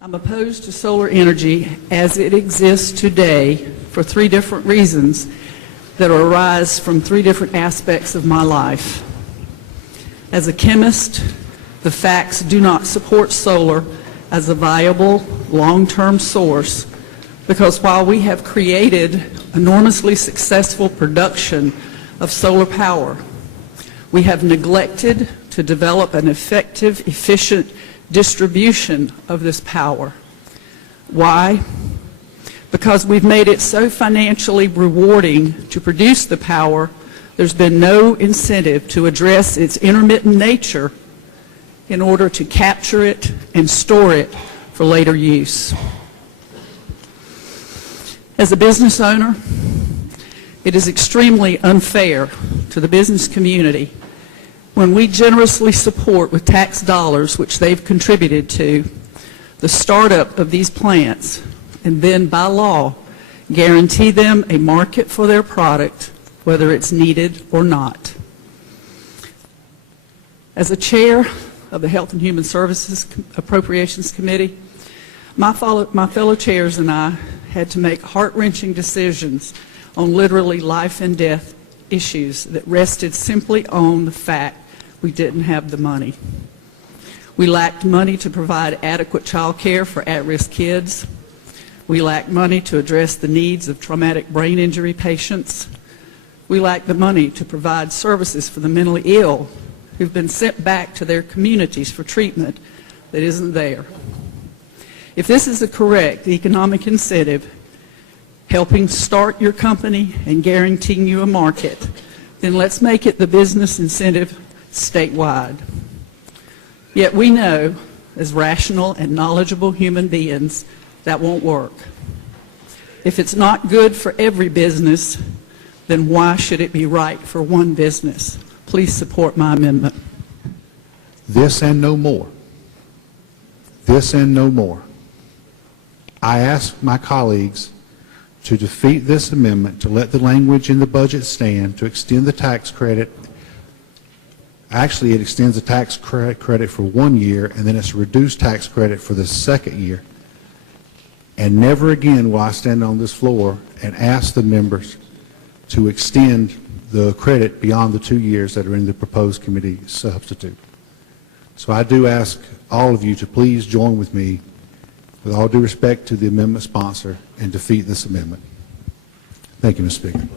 I'm opposed to solar energy as it exists today for three different reasons that arise from three different aspects of my life. As a chemist, the facts do not support solar as a viable long-term source because while we have created enormously successful production of solar power, we have neglected to develop an effective, efficient distribution of this power. Why? Because we've made it so financially rewarding to produce the power, there's been no incentive to address its intermittent nature in order to capture it and store it for later use. As a business owner, it is extremely unfair to the business community when we generously support with tax dollars, which they've contributed to, the startup of these plants, and then by law guarantee them a market for their product, whether it's needed or not. As a chair of the Health and Human Services Appropriations Committee, my fellow chairs and I had to make heart-wrenching decisions on literally life and death issues that rested simply on the fact we didn't have the money. We lacked money to provide adequate child care for at-risk kids. We lacked money to address the needs of traumatic brain injury patients. We lacked the money to provide services for the mentally ill who've been sent back to their communities for treatment that isn't there. If this is a correct economic incentive, helping start your company and guaranteeing you a market, then let's make it the business incentive statewide. Yet we know, as rational and knowledgeable human beings, that won't work. If it's not good for every business, then why should it be right for one business? Please support my amendment. This and no more. This and no more. I ask my colleagues to defeat this amendment, to let the language in the budget stand, to extend the tax credit. Actually, it extends the tax credit for 1 year, and then it's a reduced tax credit for the second year. And never again will I stand on this floor and ask the members to extend the credit beyond the 2 years that are in the proposed committee substitute. So I do ask all of you to please join with me, with all due respect to the amendment sponsor, and defeat this amendment. Thank you, Mr. Speaker.